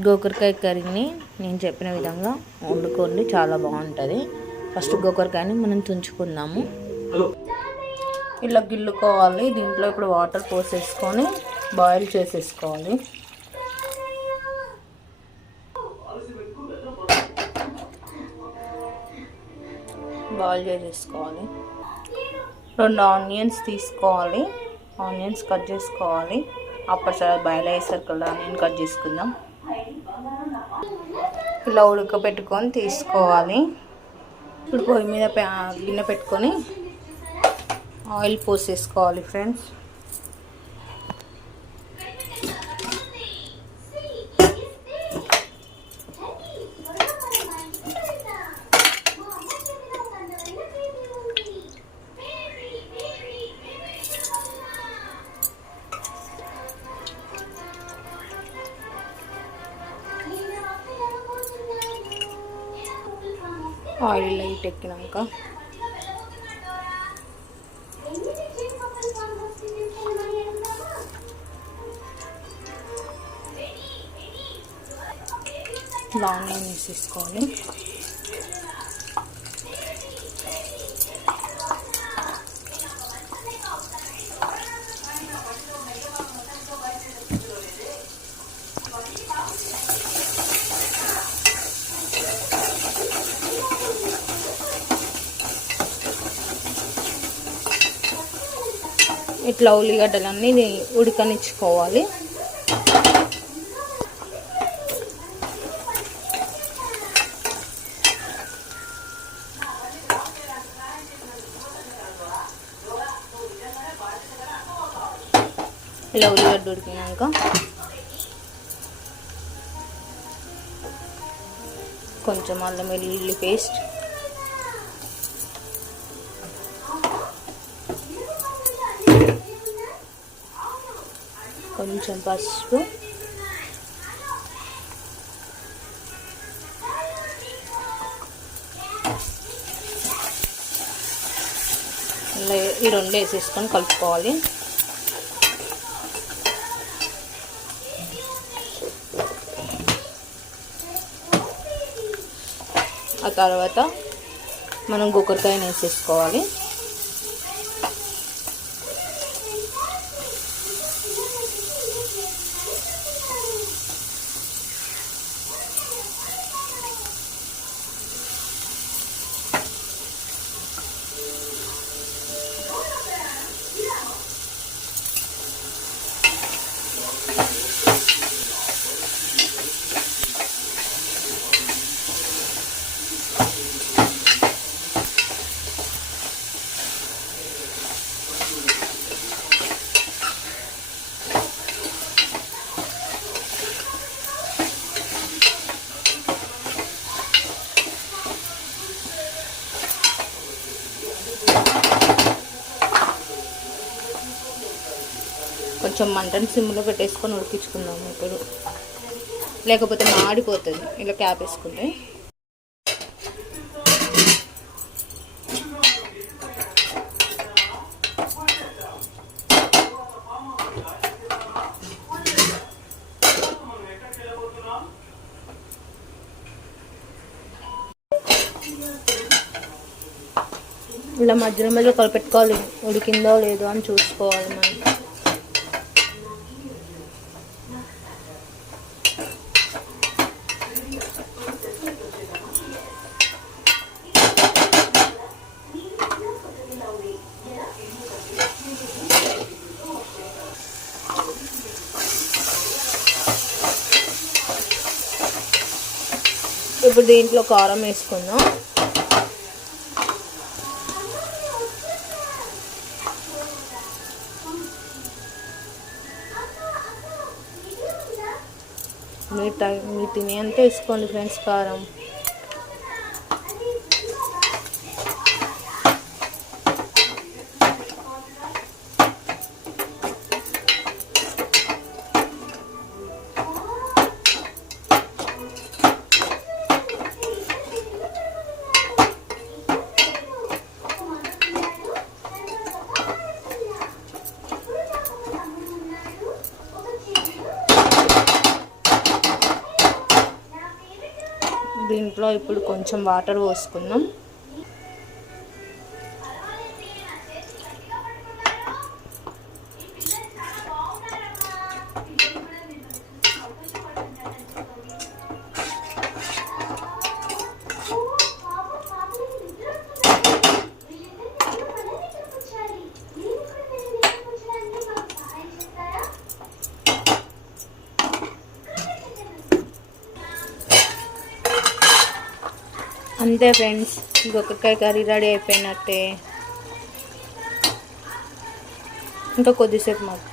గోకరకాయ కర్రీని నేను చెప్పిన విధంగా వండుకోండి చాలా బాగుంటుంది. ఫస్ట్ గోకరకాయని మనం తుంచుకుందాము. ఇలా గిల్లుకోవాలి దీంట్లో ఇప్పుడు వాటర్ పోసేసుకొని బాయిల్ చేసేసుకోవాలి. బాయిల్ చేసేసుకోవాలి. రెండు ఆనియన్స్ తీసుకోవాలి. ఆనియన్స్ కట్ చేసుకోవాలి. అప్పటిసారి బాయిల్ అయ్యేసరికి ఆనియన్ కట్ చేసుకుందాం. ఇలా ఉడకబెట్టుకొని తీసుకోవాలి. ఇప్పుడు పొయ్యి మీద గిన్నె పెట్టుకొని ఆయిల్ పోసేసుకోవాలి ఫ్రెండ్స్. ఆయిల్ లైట్ ఎక్కినాక. లాంగ్ వేసేసుకోవాలి ఇట్లా ఉల్లిగడ్డలన్నీ ఉడకనిచ్చుకోవాలి. ఇలా ఉల్లిగడ్డ ఉడికినాక కొంచెం అల్లం వెల్లుల్లి పేస్ట్ కొంచెం పసుపు. ఈ రెండు వేసేసుకొని కలుపుకోవాలి. ఆ తర్వాత మనం గుక్కరికాయని వేసేసుకోవాలి. కొంచెం మంటను సిమ్లో పెట్టేసుకొని ఉడికించుకుందాం ఇప్పుడు. లేకపోతే మాడిపోతుంది. ఇలా క్యాప్ వేసుకుంటే. ఇలా మధ్యలో మధ్యలో కలిపెట్టుకోవాలి. ఉడికిందో లేదో అని చూసుకోవాలి మనం. ఇప్పుడు దీంట్లో కారం వేసుకుందాం. టై మీ తినే తినేంత వేసుకోండి ఫ్రెండ్స్ కారం. దాంట్లో ఇప్పుడు కొంచెం వాటర్ పోసుకుందాం. అంతే ఫ్రెండ్స్ గొక్కకాయ కర్రీ రెడీ అయిపోయినట్టే. ఇంకా కొద్దిసేపు మాకు